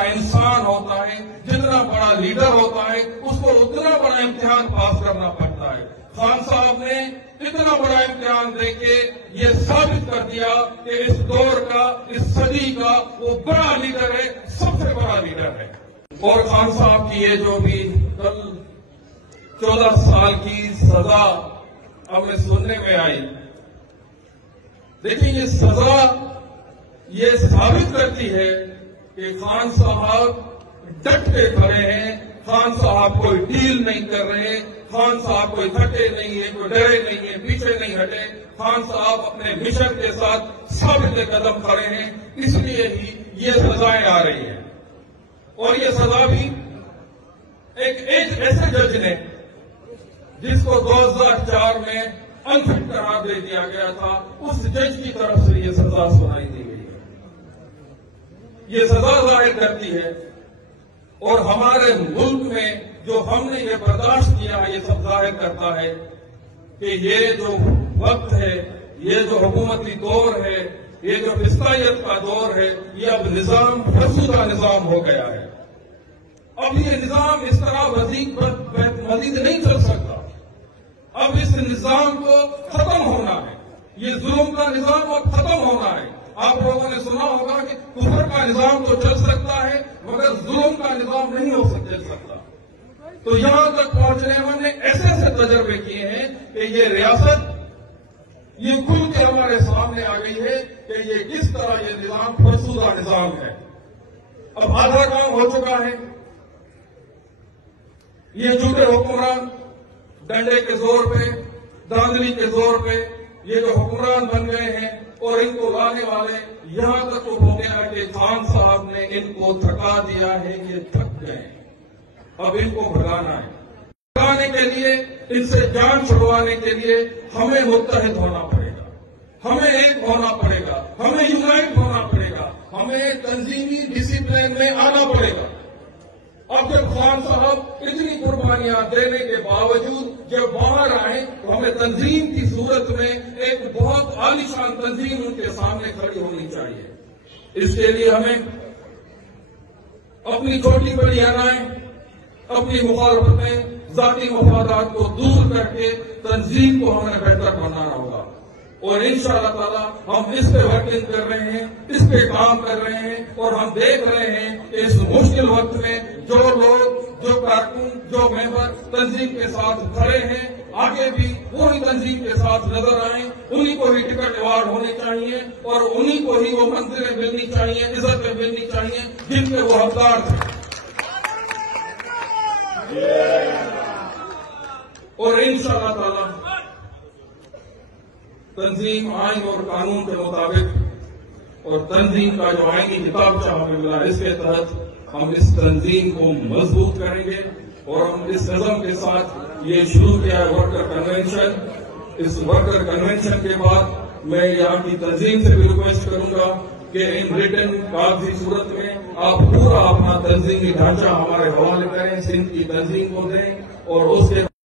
بڑا انسان ہوتا ہے، جتنا بڑا لیڈر ہوتا ہے، اس کو اتنا بڑا امتحان پاس کرنا پڑتا ہے۔ خان صاحب نے اتنا بڑا امتحان دے کے یہ ثابت کر دیا کہ اس دور کا، اس صدی کا وہ بڑا لیڈر ہے، سب سے بڑا لیڈر ہے۔ اور خان صاحب کی یہ جو بھی کل 14 سال کی سزا ہمیں سننے میں آئی، دیکھیں یہ سزا یہ ثابت کرتی ہے کہ خان صاحب ڈٹ کے کھڑے ہیں، خان صاحب کوئی ڈیل نہیں کر رہے، خان صاحب کوئی تھکے نہیں ہیں، کوئی ڈرے نہیں ہیں، پیچھے نہیں ہٹے، خان صاحب اپنے مشن کے ساتھ ثابت قدم کھڑے ہیں، اس لیے ہی یہ سزائیں آ رہی ہیں۔ اور یہ سزا بھی ایک ایسے جج نے جس کو 2004 میں انفٹ قرار دے دیا گیا تھا، اس جج کی طرف سے یہ سزا سنائی دی گئی ہے۔ یہ سزا ظاہر کرتی ہے، اور ہمارے ملک میں جو ہم نے یہ برداشت کیا ہے، یہ سب ظاہر کرتا ہے کہ یہ جو وقت ہے، یہ جو حکومتی دور ہے، یہ جو فسطائیت کا دور ہے، یہ اب نظام فرسودہ نظام ہو گیا ہے۔ اب یہ نظام اس طرح مزید نہیں چل سکتا، اب اس نظام کو ختم ہونا ہے، یہ ظلم کا نظام اب ختم ہونا ہے۔ آپ لوگوں نے سنا ہوگا کہ کفر کا نظام تو چل سکتا ہے مگر ظلم کا نظام نہیں چل سکتا۔ تو یہاں تک پہنچنے ہم نے ایسے ایسے تجربے کیے ہیں کہ یہ ریاست یہ کھل کے ہمارے سامنے آ گئی ہے کہ یہ کس طرح یہ نظام فرسودہ نظام ہے۔ اب آدھا کام ہو چکا ہے، یہ جھوٹے حکمران ڈنڈے کے زور پہ، دھاندلی کے زور پہ یہ جو حکمران بن گئے ہیں، اور ان کو لانے والے یہاں تک تو ہو گیا کہ خان صاحب نے ان کو تھکا دیا ہے، یہ تھک گئے ہیں، اب ان کو بھگانا ہے۔ بھگانے کے لیے، ان سے جان چھڑوانے کے لیے ہمیں متحد ہونا پڑے گا، ہمیں ایک ہونا پڑے گا، ہمیں یونائٹ ہونا پڑے گا، ہمیں تنظیمی ڈسپلن میں آنا پڑے گا۔ اب جب خان صاحب اتنی قربانیاں دینے کے باوجود جب باہر آئیں تو ہمیں تنظیم کی صورت میں ایک بہت عالیشان تنظیم ان کے سامنے کھڑی ہونی چاہیے۔ اس کے لیے ہمیں اپنی چھوٹی بڑی انائیں، اپنی مخالفتیں، ذاتی مفادات کو دور کر کے تنظیم کو ہمیں بہتر بنانا ہوگا۔ اور انشاءاللہ تعالی ہم اس پہ ورکنگ کر رہے ہیں، اس پہ کام کر رہے ہیں، اور ہم دیکھ رہے ہیں کہ اس مشکل وقت میں جو لوگ، جو کارکن، جو ممبر تنظیم کے ساتھ کھڑے ہیں، آگے بھی وہی تنظیم کے ساتھ نظر آئیں، انہی کو ہی ٹکٹ ایوارڈ ہونے چاہیے، اور انہی کو ہی وہ منزلیں ملنی چاہیے، عزتیں ملنی چاہیے جن کے وہ حقدار تھے۔ اور انشاءاللہ تعالی تنظیم آئین اور قانون کے مطابق، اور تنظیم کا جو آئینی کتاب ہمیں ملا، اس کے تحت ہم اس تنظیم کو مضبوط کریں گے، اور ہم اس نظم کے ساتھ یہ شروع کیا ہے ورکر کنونشن۔ اس ورکر کنونشن کے بعد میں یہاں کی تنظیم سے بھی ریکویسٹ کروں گا کہ ان ریٹن کاغذی صورت میں آپ پورا اپنا تنظیمی ڈھانچہ ہمارے حوالے کریں، سندھ کی تنظیم کو دیں، اور اس کے